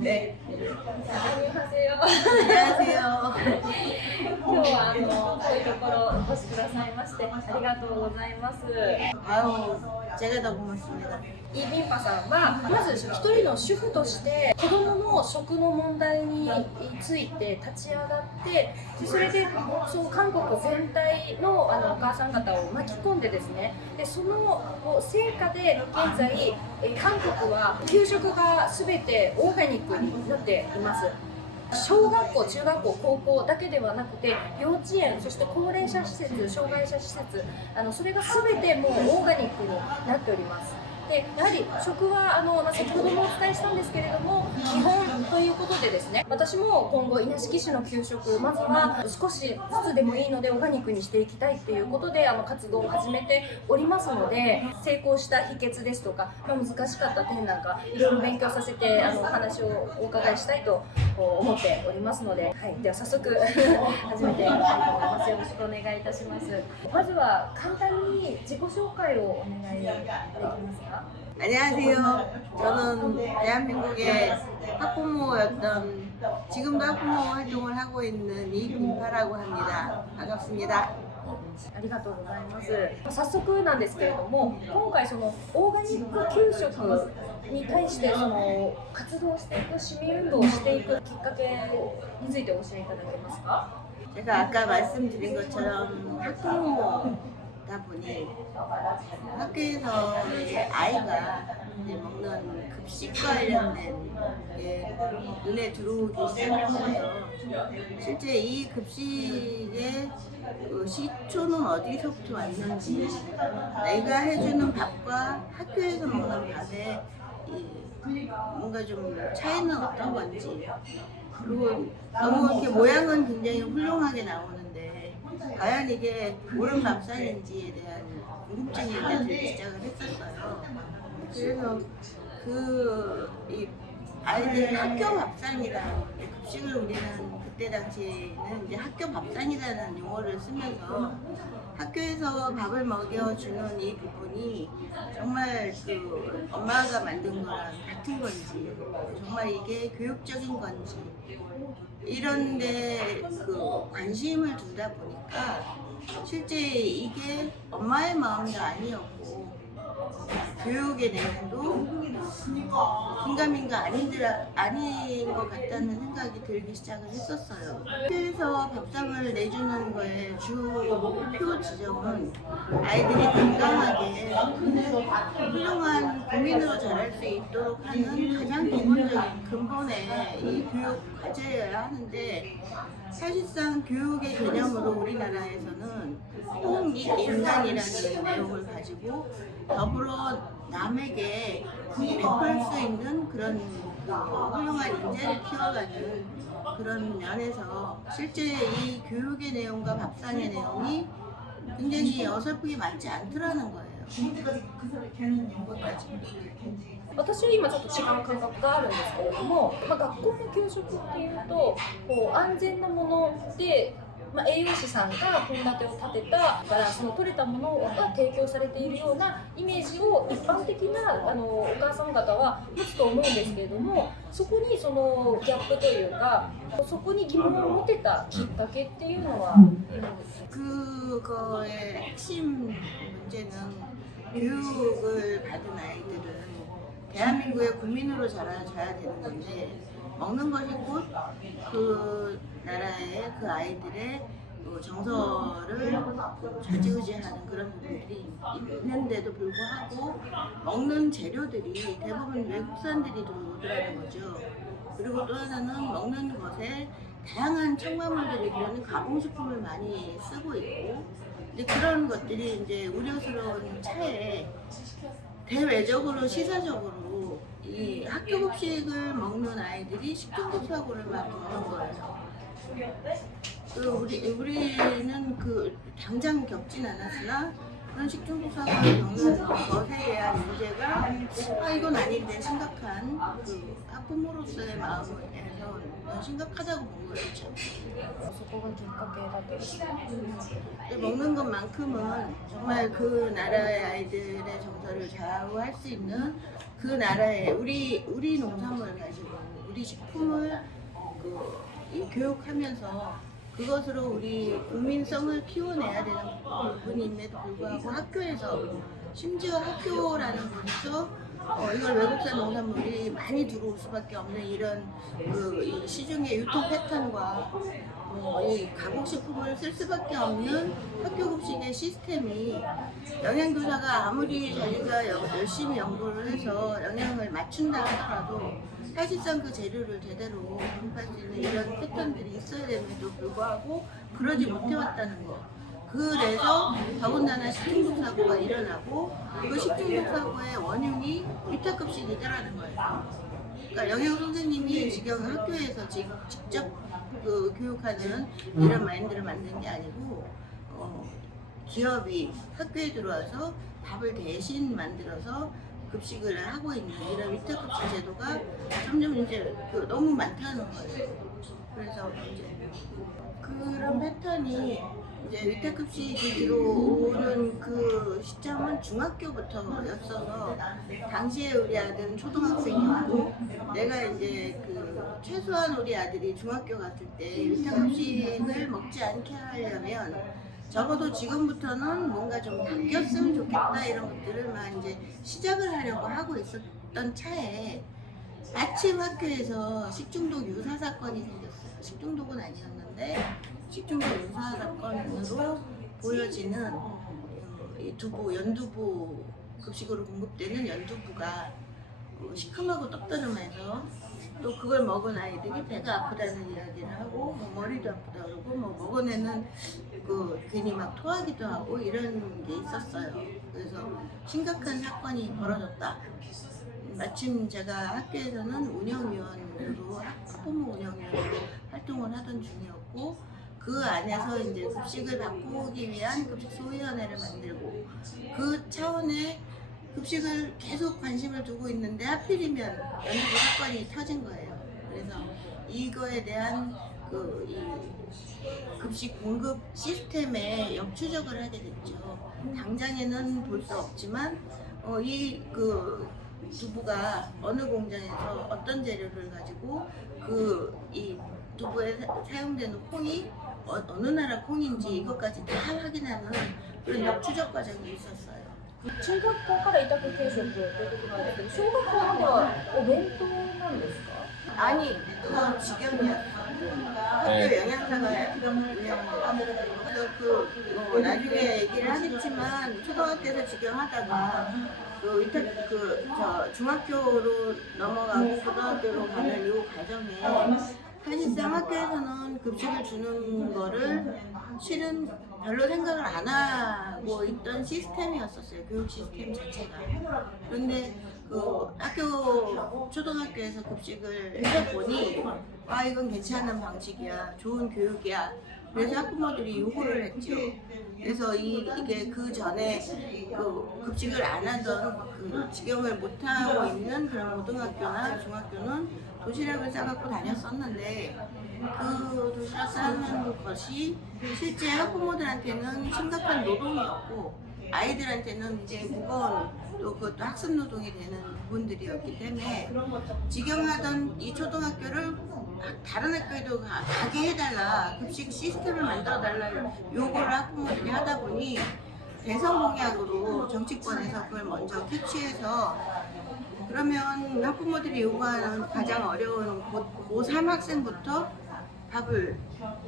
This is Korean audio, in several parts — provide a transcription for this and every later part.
네. 안녕하세요. 안녕하세요. 今日は遠いところお越しくださいましてありがとうございます。 아유, 제가 더 고맙습니다. イ・ビンパさんはまず一人の主婦として子どもの食の問題について立ち上がってそれでそう韓国全体のお母さん方を巻き込んでですねでその成果で現在韓国は給食が全てオーガニックになっています。小学校、中学校、高校だけではなくて幼稚園、そして高齢者施設、障害者施設それが全てもうオーガニックになっております。でやはり食は先ほどもお伝えしたんですけれども基本ということでですね私も今後稲敷市の給食まずは少しずつでもいいのでオーガニックにしていきたいということで活動を始めておりますので成功した秘訣ですとか、難しかった点なんかいろいろ勉強させてお話をお伺いしたいと思っておりますので、はい、では早速始めていきたいと思います。よろしくお願いいたします。まずは簡単に自己紹介をお願いできますか。 안녕하세요. 저는 대한민국의 학부모였던 지금도 학부모 활동을 하고 있는 이빈파라고 합니다. 반갑습니다. ありがとうございます。早速なんですけれども、今回そのオーガニック給食に対して活動していく市民運動をしていくきっかけについてお教えいただけますか。 제가 아까 말씀드린 것처럼 학부모다 보니 학교에서 이제 아이가 이제 먹는 급식 관련된 게 눈에 들어오기 시작하면서 실제 이 급식의 그 시초는 어디서부터 왔는지 내가 해주는 밥과 학교에서 먹는 밥에 뭔가 좀 차이는 어떤 건지 그리고 너무 이렇게 모양은 굉장히 훌륭하게 나오는데 과연 이게 옳은 밥상인지에 대한 궁금증이 이제 들기 시작을 했었어요. 그래서 이 아이들 학교 밥상이라는 급식을 우리는 그때 당시에는 이제 학교 밥상이라는 용어를 쓰면서 학교에서 밥을 먹여주는 이 부분이 정말 그 엄마가 만든 거랑 같은 건지 정말 이게 교육적인 건지 이런데 그 관심을 두다 보니까 실제 이게 엄마의 마음도 아니었고 교육의 내용도 긴가민가 아닌 것 같다는 생각이 들기 시작을 했었어요. 학교에서 밥상을 내주는 거에 주 목표 지점은 아이들이 건강하게 훌륭한 국민으로 자랄 수 있도록 하는 가장 기본적인 근본의 이 교육 과제여야 하는데 사실상 교육의 개념으로 우리나라에서는 홍익인간이라는 내용을 가지고 더불어 남에게 베풀 수 있는 그런 훌륭한 인재를 키워가는 그런 면에서 실제 이 교육의 내용과 밥상의 내용이 굉장히 어설프게 맞지 않더라는 거예요. 私は今ちょっと違う感覚があるんですけれども、学校の給食っていうと安全なもので、栄養士さんが献立を立てたバランスの取れたものが提供されているようなイメージを一般的なお母さん方は持つと思うんですけれども、そこにそのギャップというかそこに疑問を持てたきっかけっていうのは何ですか。 그거의 핵심 문제는 교육을 받은 아이들은 대한민국의 국민으로 자라줘야 되는 건데 먹는 것이 곧 그 나라의 그 아이들의 정서를 좌지우지하는 그런 부분들이 있는데도 불구하고 먹는 재료들이 대부분 외국산들이 들어오더라는 거죠. 그리고 또 하나는 먹는 것에 다양한 첨가물들이 들어있는 가공식품을 많이 쓰고 있고 이제 그런 것들이 이제 우려스러운 차에 대외적으로 시사적으로 이 학교 급식을 먹는 아이들이 식중독 사고를 막 겪는 거예요. 우리는 그 당장 겪진 않았으나 그런 식중독 사고를 겪는 것에 대한 문제가 이건 아닌데 심각한 그 학부모로서의 마음에서 심각하다고 본 거였죠. 먹는 것만큼은 정말 그 나라의 아이들의 정서를 좌우할 수 있는 그 나라의 우리 농산물을 가지고 우리 우리 식품을 이 교육하면서 그것으로 우리 국민성을 키워내야 되는 부분임에도 불구하고 학교에서 심지어 학교라는 곳에서 이걸 외국산 농산물이 많이 들어올 수밖에 없는 이런 이 시중의 유통 패턴과 이 가공식품을 쓸 수밖에 없는 학교급식의 시스템이 영양교사가 아무리 자기가 열심히 연구를 해서 영양을 맞춘다 하더라도 사실상 그 재료를 제대로 공급할 수 있는 이런 패턴들이 있어야 됨에도 불구하고 그러지 못해왔다는 거. 그래서 더군다나 식중독 사고가 일어나고 그 식중독 사고의 원흉이 위탁급식이더라는 거예요. 그러니까 영양 선생님이 지금 학교에서 직접 교육하는 이런 마인드를 만든 게 아니고 기업이 학교에 들어와서 밥을 대신 만들어서 급식을 하고 있는 이런 위탁급식 제도가 점점 이제 너무 많다는 거예요. 그래서 이제 그런 패턴이 이제 위탁급식이 들어오는 그 시점은 중학교부터였어서 당시에 우리 아들은 초등학생이었고 내가 이제 최소한 우리 아들이 중학교 갔을 때 위탁급식을 먹지 않게 하려면 적어도 지금부터는 뭔가 좀 바뀌었으면 좋겠다 이런 것들을 이제 시작을 하려고 하고 있었던 차에 마침 학교에서 식중독 유사 사건이 생겼어요. 식중독은 아니었는데 식중독 유사 사건으로 보여지는 이 두부, 연두부 급식으로 공급되는 연두부가 시큼하고 떡더름해서 또 그걸 먹은 아이들이 배가 아프다는 이야기를 하고 머리도 아프다 그러고 먹은 애는 괜히 막 토하기도 하고 이런 게 있었어요. 그래서 심각한 사건이 벌어졌다. 마침 제가 학교에서는 운영위원으로 학부모 운영위원으로 활동을 하던 중이었고 그 안에서 이제 급식을 바꾸기 위한 급식 소위원회를 만들고 그 차원의 급식을 계속 관심을 두고 있는데 하필이면 연두부 사건이 터진 거예요. 그래서 이거에 대한 이 급식 공급 시스템에 역추적을 하게 됐죠. 당장에는 볼 수 없지만 이 두부가 어느 공장에서 어떤 재료를 가지고 이 두부에 사용되는 콩이 어느 나라 콩인지 이것까지 다 확인하는 그런 역추적 과정이 있었어요. 中学校から委託定食出てくるんですけど、小学校まではお弁当なんですか？ 아니, 그건 직영이었어. 학교 영양사가 운영하고 나중에 얘기를 하겠지만 초등학교에서 직영하다가 중학교로 넘어가고 고등학교로 가는 이 과정에 사실상 학교에서는 급식을 주는 거를 실은 별로 생각을 안 하고 있던 시스템이었었어요. 교육 시스템 자체가. 그런데 초등학교에서 급식을 해보니 이건 괜찮은 방식이야. 좋은 교육이야. 그래서 학부모들이 요구를 했죠. 그래서 이게 그 전에 급식을 안 하던 직영을 못 하고 있는 그런 고등학교나 중학교는 도시락을 싸갖고 다녔었는데 그 도시락 싸는 것이 실제 학부모들한테는 심각한 노동이었고 아이들한테는 이제 무거운 또 그것도 학습 노동이 되는 부분들이었기 때문에 직영하던 이 초등학교를 다른 학교에도 가게 해달라 급식 시스템을 만들어달라 요구를 학부모들이 하다 보니 대선 공약으로 정치권에서 그걸 먼저 캐치해서 그러면 학부모들이 요구하는 가장 어려운 고3 학생부터 밥을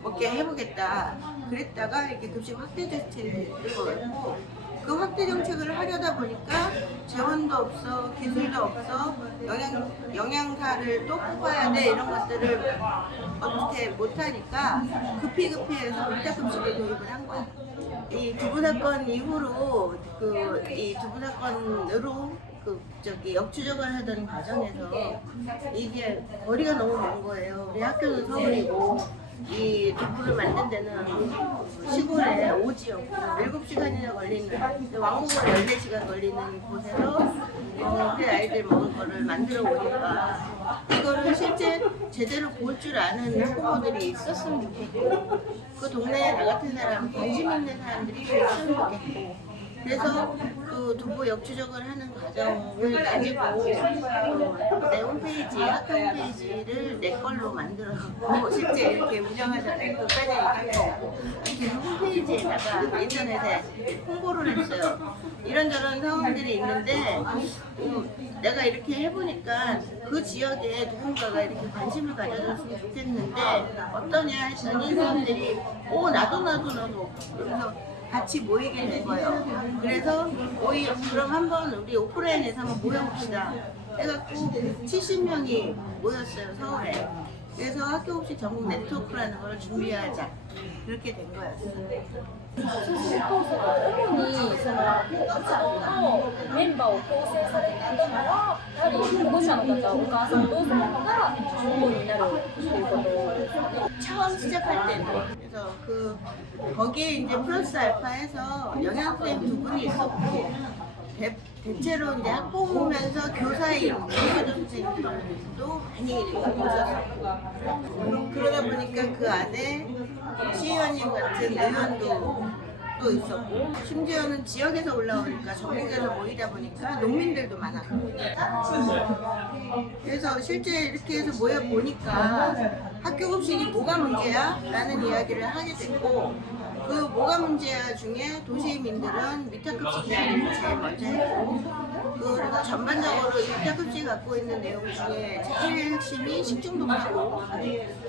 먹게 해보겠다 그랬다가 이렇게 급식 확대 정책이 됐던 거였고 그 확대 정책을 하려다 보니까 재원도 없어, 기술도 없어, 영양사를 또 뽑아야 돼 이런 것들을 어떻게 못하니까 급히해서 위탁급식을 도입을 한 거야. 이 두부 사건 이후로 이 두부 사건으로 역추적을 하던 과정에서 이게 거리가 너무 먼 거예요. 우리 학교는 서울이고 이 두부를 만든 데는 시골에 오지였고 7시간이나 걸리는 왕복으로 14시간 걸리는 곳에서 우리 아이들 먹을 거를 만들어 보니까 이거를 실제 제대로 볼 줄 아는 학부모들이 있었으면 좋겠고 그 동네에 나 같은 사람 관심 있는 사람들이 있으면 좋겠고 그래서 그 두부 역추적을 하는 과정을 가지고 내 홈페이지, 학교 홈페이지를 내 걸로 만들어서 실제 이렇게 운영하자는 그까지 얘기할 거고 이렇게 홈페이지에다가 인터넷에 홍보를 했어요. 이런저런 상황들이 있는데 내가 이렇게 해보니까 그 지역에 누군가가 이렇게 관심을 가져줬으면 좋겠는데 어떠냐 했더니 사람들이 나도 그래서 같이 모이게 된 거예요. 그래서 그럼 한번 우리 오프라인에서 한번 모여봅시다 해갖고 70명이 모였어요, 서울에. 그래서 학교 없이 전국 네트워크라는 걸 준비하자 그렇게 된 거였어요. そうすると、主にその活動のメンバーを構成されていたのは、やはり保護者の方、お母さん、お父様が主になるということですかね。 처음 시작할 때는 그래서 거기에 이제 플러스 알파에서 영양쌤 두 분이 있었고 대체로 이제 학부모 오면서 교사인 교사 선생님들도 많이 오셨었고 그러다 보니까 그 안에 시의원님 같은 의원도 또 있었고 심지어는 지역에서 올라오니까 전국에서 모이다 보니까 농민들도 많았고 그래서 실제 이렇게 해서 모여 보니까 학교 급식이 뭐가 문제야? 라는 이야기를 하게 됐고 그 뭐가 문제야 중에 도시민들은 미타급식이 아닌 게 제일 먼저 했고 그리고 전반적으로 이 미타급식이 갖고 있는 내용 중에 제일 핵심이 식중독이고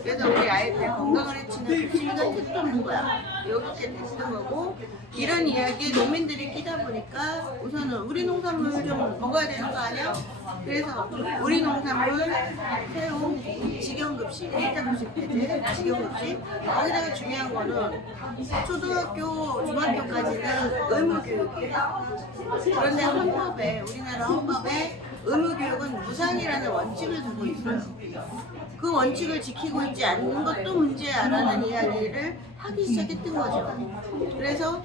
그래서 우리 아이들 건강을 해치는 급식이가 택도는 거야. 이렇게 됐던 거고 이런 이야기에 농민들이 끼다 보니까 우선은 우리 농산물 좀 먹어야 되는 거 아니야? 그래서 우리 농산물, 새우, 직영급식, 미타급식 배제, 직영급식 거기다가 중요한 거는 초등학교, 중학교까지는 의무교육이에요. 그런데 헌법에 우리나라 헌법에 의무교육은 무상이라는 원칙을 두고 있어요. 그 원칙을 지키고 있지 않는 것도 문제야라는 이야기를 하기 시작했던 거죠. 그래서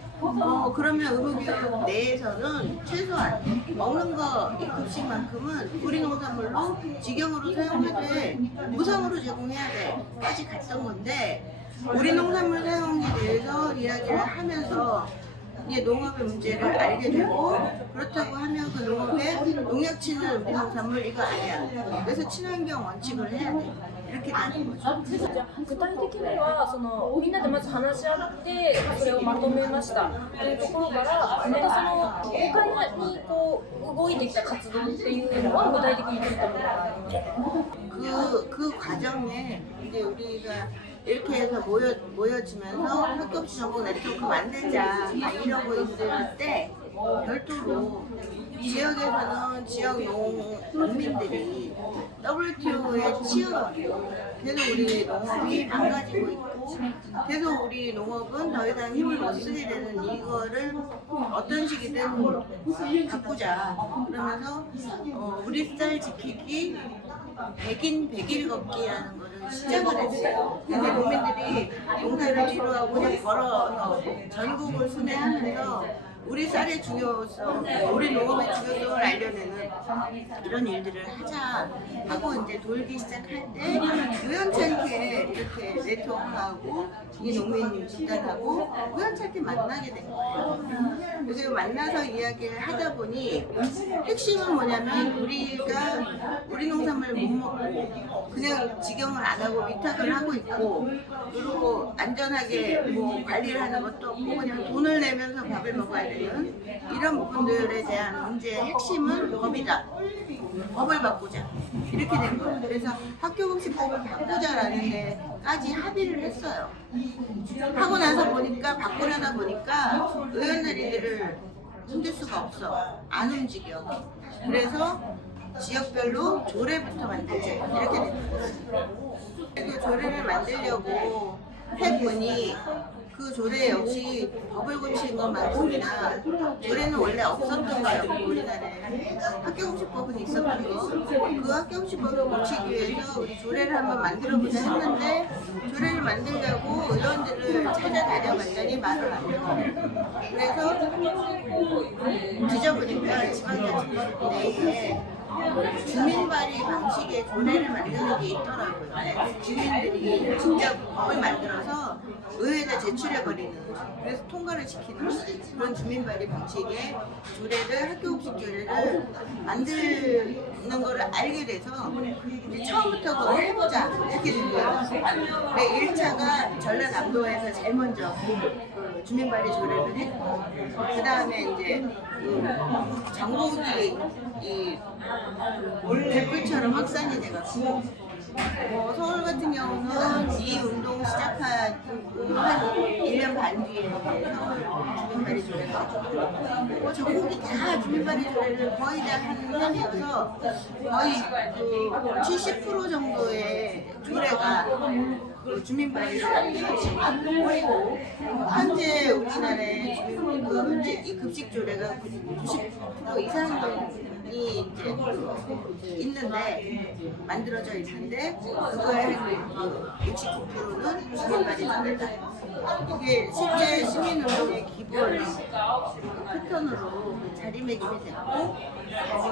그러면 의무교육 내에서는 최소한 먹는 거 이 급식만큼은 우리 농산물로 직영으로 사용하되 무상으로 제공해야 돼까지 갔던 건데 우리 농산물 사용에 대해서 이야기를 하면서 이제 농업의 문제를 알게 되고 그렇다고 하면 그 농업에 농약 치는 우리 농산물 이거 아니야. 그래서 친환경 원칙을 해야 돼. 이렇게 되는 거죠. じゃあ具体的にはそのみんなでまず話し合ってそれをまとめましたというところからまたその他にこう動いてきた活動っていうのは具体的にどういったものがありますか？ 그 과정에 이제 우리가 이렇게 해서 모여지면서 학교 없이 전국 네트워크 만들자 막 이러고 있을 때 별도로 지역에서는 지역 농민들이 WTO에 치여가지고 계속 우리 농업이 망가지고 있고 계속 우리 농업은 더 이상 힘을 못 쓰게 되는 이거를 어떤 식이든 바꾸자 그러면서 우리 쌀 지키기 백인 백일 걷기라는 거를 시작을 했어요. 그래서 농민들이 농사를 뒤로하고 그냥 걸어서 전국을 순회하면서 우리 쌀의 중요성, 우리 농업의 중요성을 알려내는 이런 일들을 하자 하고 이제 돌기 시작할 때 우연찮게 이렇게 네트워크하고 이 농민 집단하고 우연찮게 만나게 된 거예요. 그래서 만나서 이야기를 하다 보니 핵심은 뭐냐면 우리가 우리 농산물 못 먹고 그냥 직영을 안 하고 위탁을 하고 있고 그리고 안전하게 뭐 관리를 하는 것도 없고 그냥 돈을 내면서 밥을 먹어야 되는 이런 부분들에 대한 문제의 핵심은 법이다. 법을 바꾸자. 이렇게 된 거예요. 그래서 학교급식법을 바꾸자라는 데까지 합의를 했어요. 하고 나서 보니까 바꾸려다 보니까 의원들이 이들을 힘들 수가 없어. 안 움직여. 그래서 지역별로 조례부터 만들자. 이렇게 된 거예요. 그 조례를 만들려고 해보니 그 조례 역시 법을 고치는 것만큼이나 조례는 원래 없었던 거예요. 우리나라에 학교급식법은 있었던 거. 그 학교급식법을 고치기 위해서 우리 조례를 한번 만들어보자 했는데 조례를 만들려고 의원들을 찾아다녀봤더니 말을 안 해요. 그래서 뒤져보니까 지방자치법 내에 주민 발의 방식의 조례를 만드는 게 있더라고요. 주민들이 직접 법을 만들어서 의회에다 제출해버리는, 그래서 통과를 시키는 그런 주민 발의 방식의 조례를, 학교급식 조례를 만드는 거를 알게 돼서 이제 처음부터 그걸 해보자 이렇게 된 거예요. 근데 1차가 전라남도에서 제일 먼저 그 주민 발의 조례를 했고, 그 다음에 이제 그 전국이 이 댓글처럼 확산이 돼가지고 서울 같은 경우는 이 운동 시작한 한 1년 반 뒤에 주민발의 조례가 전국이 다 주민발의 조례를 거의 다 하는 편이어서 거의 그 70% 정도의 조례가 그 주민발의 조례고, 현재 우리나라의 주민 이 급식 조례가 90% 이상이 이제 있는데, 만들어져 있는데 그거의 69%는 주민발의 조례다. 이게 실제 시민운동의 기본 패턴으로 자리매김이 됐고,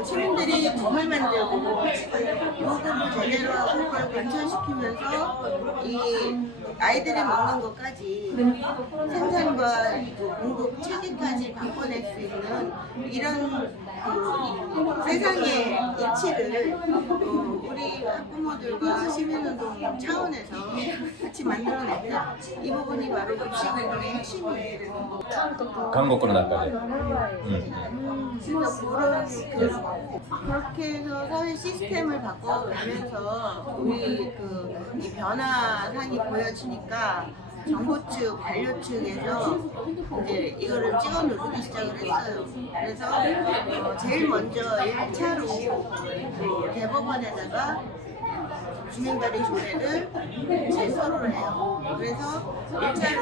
시민들이 법을 만들고 요구를 제대로 하고 그걸 관철시키면서 이 아이들이 먹는 것까지 생산과 그 공급 체계까지 바꿔낼 수 있는 이런 그 세상의 이치를 우리 학부모들과 시민운동 차원에서 같이 만들어냈다. 이 부분이 바로 급식운동의 핵심이에요. 한국의中で 그렇게 해서 사회 시스템을 바꿔가면서 우리 이 변화상이 보여지니까 정부 측, 관료 측에서 이제 이거를 찍어 누르기 시작을 했어요. 그래서 제일 먼저 1차로 대법원에다가 주민발의 조례를 제소를 해요. 그래서 1차로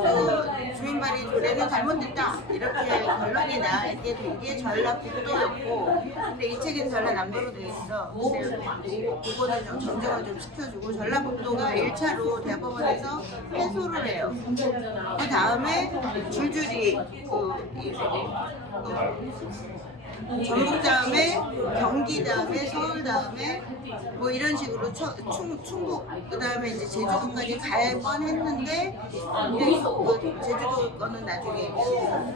그 주민발의 조례는 잘못됐다 이렇게 결론이 나게 된 게 전라북도였고, 근데 이 책은 전라남도로 되어 있어. 근데 그거는 좀 정정을 좀 시켜주고, 전라북도가 1차로 대법원에서 패소를 해요. 그 다음에 줄줄이 전북 다음에 경기 다음에 서울 다음에 뭐 이런 식으로 충북 그 다음에 이제 제주도까지 갈 뻔했는데, 그 제주도 거는 나중에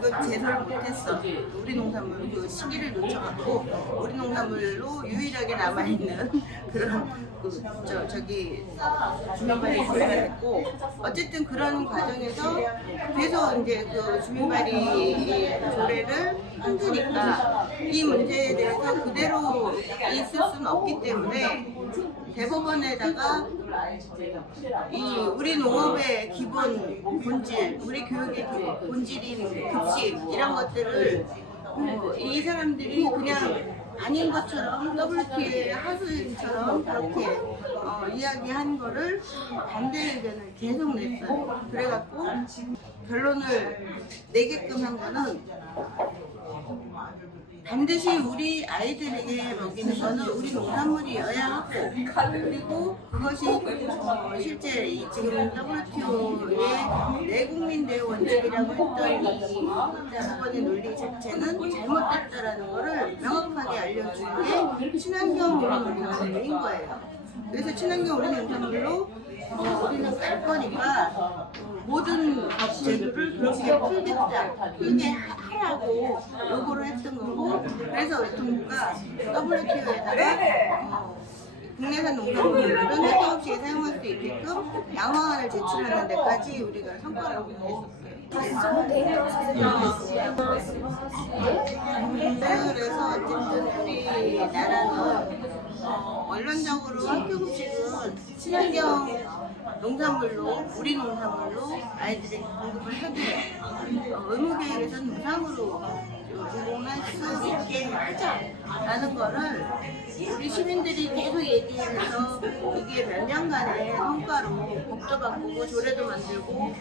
그걸 제소를 못했어. 우리 농산물 그 시기를 놓쳐갖고 우리 농산물로 유일하게 남아있는 그런 저기 주민발의 조례가 됐고, 어쨌든 그런 과정에서 계속 이제 그 주민발의 조례를 흔드니까 이 문제에 대해서 그대로 있을 수는 없기 때문에 대법원에다가 이 우리 농업의 기본 본질, 우리 교육의 본질인 급식 이런 것들을 이 사람들이 그냥 아닌 것처럼 WTO의 하소연처럼 그렇게 이야기한 거를 반대 의견을 계속 냈어요. 그래갖고 결론을 내게끔 한 거는 반드시 우리 아이들에게 먹이는 거는 우리 농산물이어야 하고, 그리고 그것이 실제 이 지금 WTO의 내국민 대우 원칙이라고 했던 이 대법원의 논리 자체는 잘못됐다라는 거를 명확하게 알려주는 게 친환경 우리 농산물인 거예요. 그래서 친환경 우리 농산물로 우리는 갈 거니까 모든 제도를 그렇게 풀게 하라고 요구를 했던 거고, 그래서 외통부가 WTO에다가 국내산 농산물들은 학교급식에 사용할 수 있게끔 양호안을 제출하는 데까지 우리가 성과를 보냈었어요. 그래서 어쨌든 우리나라는 원론적으로 학교급식은 친환경 농산물로, 우리 농산물로 아이들에게 공급을 하되 의무교육에서는 무상으로 제공할 수 있게 하자라는 거를 우리 시민들이 계속 얘기하면서 이게 몇 년간의 성과로 법도 바꾸고 조례도 만들고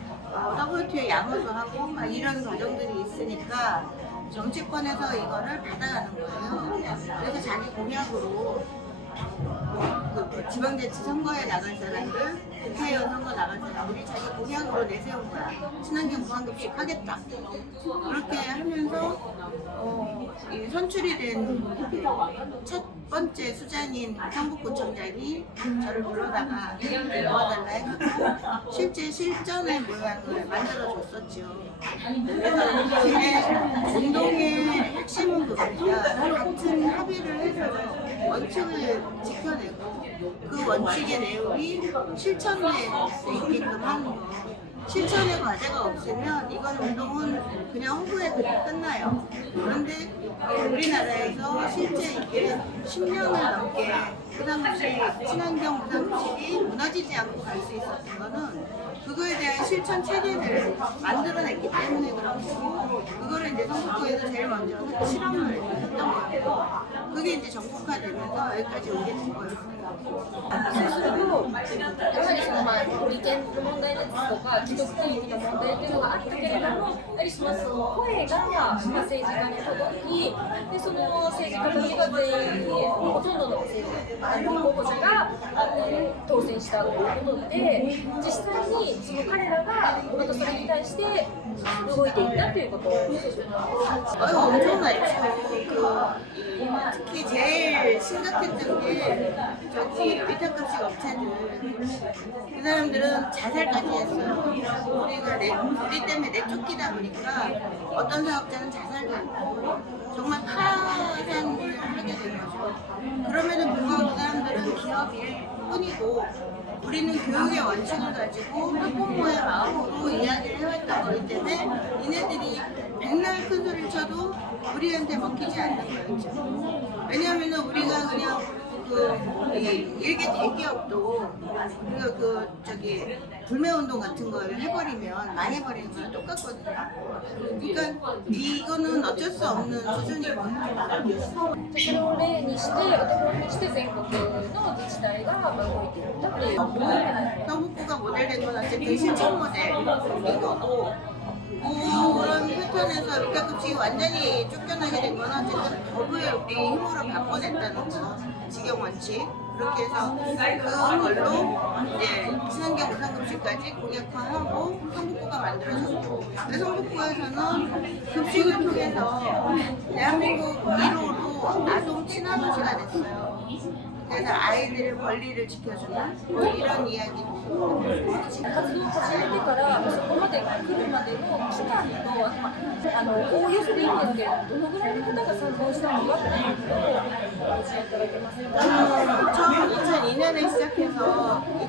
WTO 양호도 하고 막 이런 과정들이 있으니까 정치권에서 이거를 받아가는 거예요. 그래서 자기 공약으로 그 지방자치 선거에 나갈 사람들, 국회의원 선거 나갈 사람들이 자기 공약으로 내세운 거야. 친환경 무상급식 하겠다. 그렇게 하면서 이 선출이 된 첫 번째 수장인 성북구청장이 저를 불러다가 도와달라 해서 실제 실전의 모양을 만들어줬었죠. 그래서 제 운동의 핵심은 그겁니다. 같은 합의를 해서 원칙을 지켜내고 그 원칙의 내용이 실천될 수 있게끔 하는 거. 실천의 과제가 없으면 이건 운동은 그냥 홍보에 그냥 끝나요. 그런데 우리나라에서 실제 이게 10년을 넘게 무상급식, 친환경 무상급식이 무너지지 않고 갈 수 있었던 거는 그거에 대한 실천 체계를 만들어냈기 때문에 그런 거고, 그거를 이제 성북구에서 제일 먼저 실험을 했던 거예요. 그게 이제 전국화되면서 여기까지 오게 된 거였어요. そうすると、やはりその利権の問題ですとか、既得権益の問題というのがあったけれども、やはりその声が政治家に届き、でその政治家たちが全員、ほとんどの政治候補者が当選したということで、実際にその彼らがまたそれに対して動いていったということですよね。 엄청나죠. 특히 제일 심각했던 게 저기 위탁급식 업체들, 그 사람들은 자살까지 했어요. 우리 때문에 내쫓기다 보니까 어떤 사업자는 자살도 했고 정말 파산을 하게 된 거죠. 그럼에도 불구하고 그 사람들은 기업일 뿐이고 우리는 교육의 원칙을 가지고 학부모의 마음으로 이야기를 해왔던 거기 때문에 이네들이 백날 큰 소리를 쳐도 우리한테 먹히지 않는 거였죠. 왜냐하면 우리가 그냥 일개 대기업도 저기 불매운동 같은 걸 해버리면 망해버리는 거랑 똑같거든요. 그러니까 이거는 어쩔 수 없는 수준이거든요. それを例にして、お手本にして全国の自治体が動いていったということで、 성북구가 모델된 건 어쨌든 실천 모델인 거고, 그런 패턴에서 위탁급식이 완전히 쫓겨나게 된 건 어쨌든 법을 우리 힘으로 바꿔냈다는 거, 직영원칙. 그렇게 해서 그걸로 이제 친환경 무상급식까지 공약화하고 성북구가 만들어졌고, 성북구에서는 급식을 통해서 대한민국 1호로 아동 친화도시가 됐어요. 그래서 아이들의 권리를 지켜주는 뭐 이런 이야기도 活動を始めてからそこまで来るまでの期間と、おおよそでいいんですけれども、どのぐらいの方が賛同したのかっていうのをお教えいただけますか。 2002년에 시작해서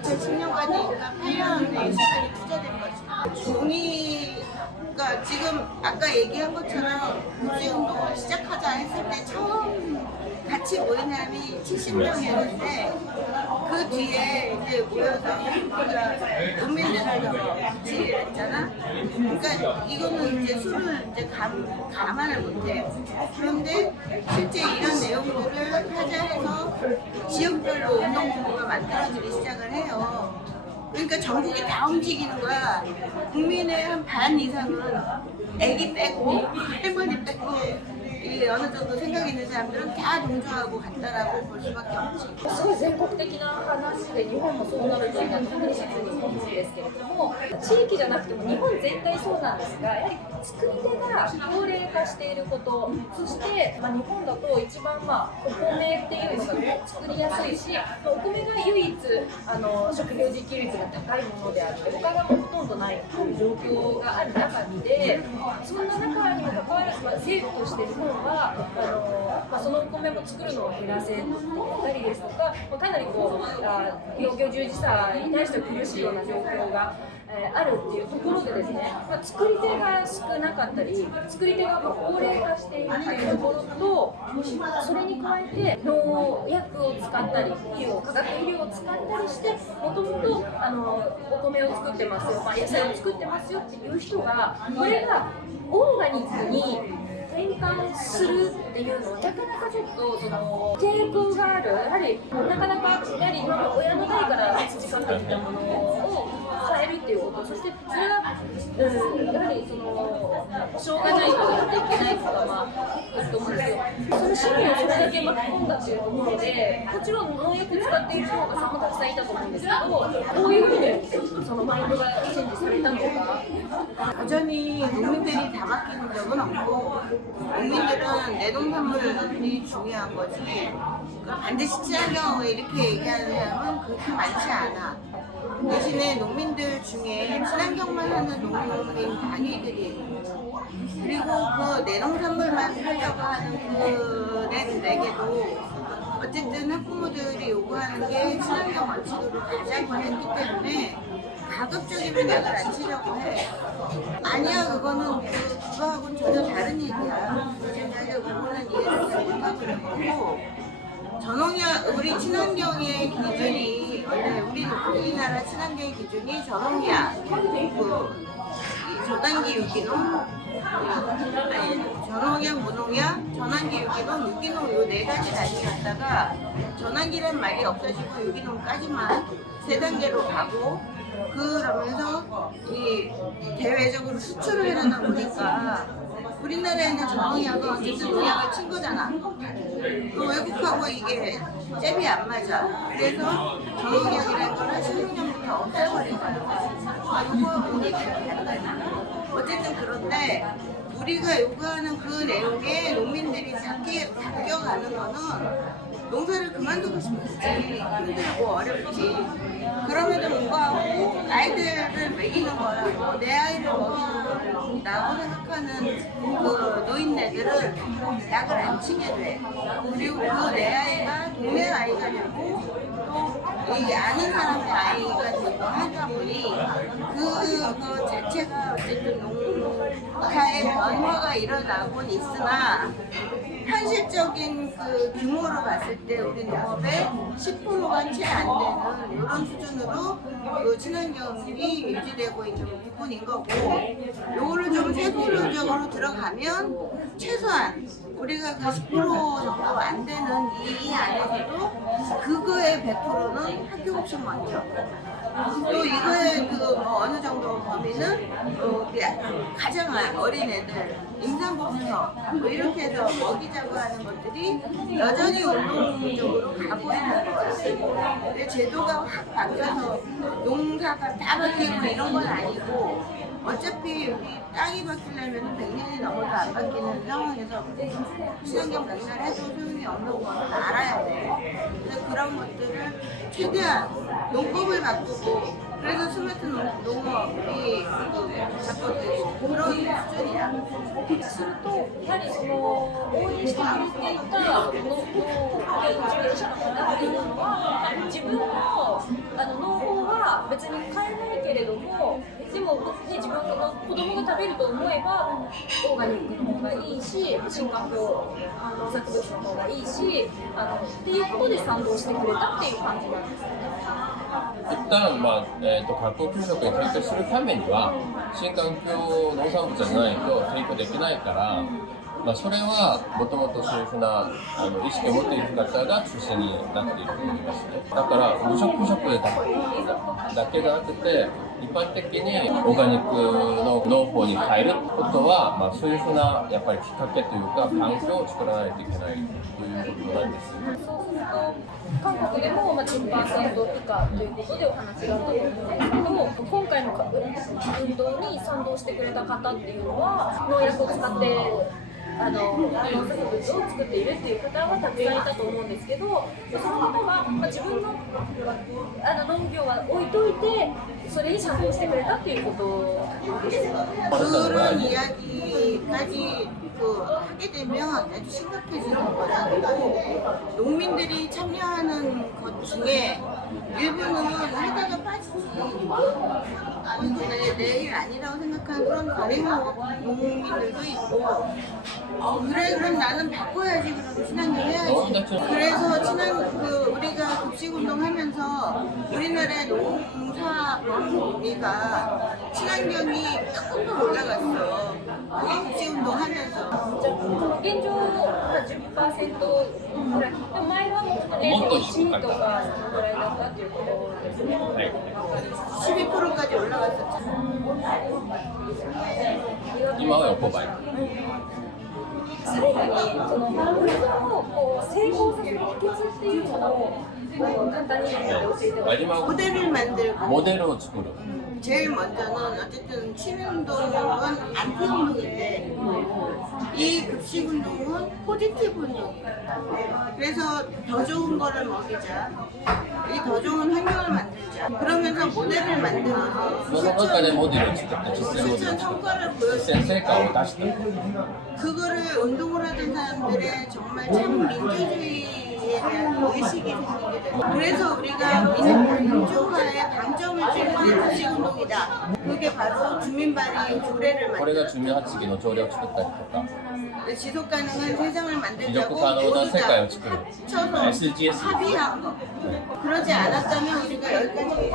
2010년까지니까 8년의 시간이 투자된 거죠. 중위가 지금 아까 얘기한 것처럼 국제운동을 시작하자 했을 때 처음 같이 모인 사람이 70명이었는데 그 뒤에 이제 모여서 우리가 국민들하고 같이 했잖아. 그러니까 이거는 이제 수를 이제 감안을 못해요. 그런데 실제 이런 내용들을 하자 해서 지역별로 운동본부가 만들어지기 시작을 해요. 그러니까 전국이 다 움직이는 거야. 국민의 한 반 이상은 애기 빼고 할머니 빼고 이 어느 정도 생각 있는 사람들은 다 동조하고 간다라고 볼 수밖에 없지. すごい全国的な話で日本もそうなるというのは特に説に思うんですけれども、地域じゃなくても日本全体そうなんですが、やはり作り手が高齢化していること、そして、日本だと一番、お米っていうのが作りやすいし、お米が唯一食料自給率が高いものであって、他がほとんどない状況がある中で、そんな中にもかかわらず、政府として日本はそのお米も作るのを減らせたりですとか、かなり農業従事者に対しては苦しいような状況があるっていうところでですね、作り手が少なかったり、作り手が高齢化しているっていうところと、それに加えて農薬を使ったり、化学肥料を使ったりして、もともとお米を作ってますよ、野菜を作ってますよっていう人が、これがオーガニックに転換するっていうのはなかなかちょっと抵抗がある。やはりなかなか今の親の代から培ってきたものを変えるっていうこと、そしてそれが、やはりしょうがないとやっていけないことがあると思うんですよ。その市民をそれだけ巻き込んだっていうところで、もちろん農薬使っている農家さんもたくさんいたと思うんですけど、どういうふうにそのマインドがチェンジされたのか。 여전히 농민들이 다 바뀌는 적은 없고 농민들은 내동산물이 중요한 거지 반드시 친환경을 이렇게 얘기하는 사람은 그렇게 많지 않아. 대신에 농민들 중에 친환경만 하는 농민 단위들이 있고 그리고 그 내농산물만 하려고 하는 그네들에게도 어쨌든 학부모들이 요구하는 게 친환경 원칙으로 가자고 했기 때문에 가급적이면 약을 안 치려고 해. 아니야, 그거는 그거하고는 전혀 다른 얘기야. 자기가 그거는 이해를 잘 못하고 있는 거고. 전홍약, 우리 친환경의 기준이, 원래 우리나라 친환경의 기준이 전홍약, 저단기 유기농, 아니, 전홍약, 무농약, 전환기 유기농, 유기농 요 네 가지 단위였다가 전환기란 말이 없어지고 유기농까지만 세 단계로 가고 그러면서 이 대외적으로 수출을 해내다 보니까 우리나라에는 전농약은 어쨌든 농약을 친 거잖아. 그 외국하고 이게 잽이 안 맞아. 그래서 전농약이라는 거는 16년부터 없애버린 거야. 이거 얘기를 하는 어쨌든 그런데 우리가 요구하는 그 내용에 농민들이 바뀌어가는 거는 농사를 그만두고 싶었지. 힘들고 어렵지. 그럼에도 불구하고 아이들을 먹이는 거라고 내 아이를 먹이는 거라고 생각하는 그 노인네들은 약을 안 치게 돼. 그리고 그 내 아이가 동네 아이가 되고 또 이 아는 사람의 아이가 되고 하다 보니 그 자체가 어쨌든 농가의 변화가 일어나곤 있으나 현실적인 그 규모로 봤을 때 우리 농업의 10%가 채 안 되는 이런 수준으로 그 친환경이 유지되고 있는 부분인 거고 요거를 좀 세부적으로 들어가면 최소한 우리가 그 10% 정도 안 되는 이 안에서도 그거의 100%는 학교 급식 먼저 또 이거의 그 어느 정도 범위는 가장 어린 애들, 임산부부터 뭐 이렇게 해서 먹이자고 하는 것들이 여전히 운동적으로 가고 있는 거예요. 근데 제도가 확 바뀌어서 농사가 다 바뀌고 이런 건 아니고 어차피 우리 땅이 바뀌려면 100년이 넘어도 안 바뀌는 상황에서 친환경 백날 해도 소용이 없는 거는 알아야 돼. 그래서 그런 것들을 최대한 농법을 바꾸고 그래서 스마트 농업이 자꾸 그런 수준이야. すると、やはりその応援してくれていた農業従事者の方っていうのは、自分の農法は別に変えないけれども、でも、ね、自分の子供が食べると思えば、オーガニックの方がいいし、新環境農作物の方がいいし、っていうことで賛同してくれたっていう感じなんですよね。一旦、学校給食に提供するためには新環境農産物じゃないと提供できないから、それはもともとそういうふうな意識を持っている方が中心になっていると思いますね。だから無色不食で食べるだけじゃなくて一般的にオーガニックの農法に変えることは、そういうふうなやっぱりきっかけというか環境を作らないといけないということなんです。そうすると韓国でも10%以下ということでお話があったと思うんですけど、今回の運動に賛同してくれた方っていうのは農薬を使って農作物を作っているっていう方はたくさんいたと思うんですけど、その方は、自分の農業は置いといてそれに賛同してくれたっていうことです。 그런 이야기까지 하게 되면 아주 심각해지는 거고 농민들이 참여하는 것 중에 일부는 하다가 빠지지 이거 내 일 아니라고 생각하는 그런 다른 농민들도 있고 그래 그럼 나는 바꿔야지 그럼 친환경 해야지 그래서 우리가 급식운동 하면서 우리나라의 농사 범위가 친환경이 팍팍 올라갔어 급식운동 하면서 現状10%ぐらい、でも前はもうちょっと0.1とかそのぐらいだったっていうことですね。はい、 12%까지 올라갔었잖아. 今は横ばい。最後にそのファンクラブをこう成功させる秘訣っていうのを簡単に教えてほしい。 마지막으로 모델을 만들고 모델을 축구로. 제일 먼저는 어쨌든 치매 운동은 안티 운동인데 이 급식 운동은 포지티브 운동이에요. 그래서 더 좋은 거를 먹이자. 이 더 좋은 환경을 만들자. 그러면서 모델을 만들어서 その中でモデルを作った実践モデルを 실천 作っ 성과를 た 보여주고 実践成果を出した 그거를 운동을 하던 사람들의 정말 참 민주주의에 대한 의식이 생기게 돼요. 그래서 우리가 민주화의 방점을 찍은 게 급식 운동이다. 그게 바로 주민발의 조례를 これ 만들어 が住民発議の条例を作ったりとか 지속 가능한 세상을 持 만들자고 続可能な世界を 모두가 作る 합쳐서 SDGs 합의한 거. 그러지 않았다면 우리가 여기까지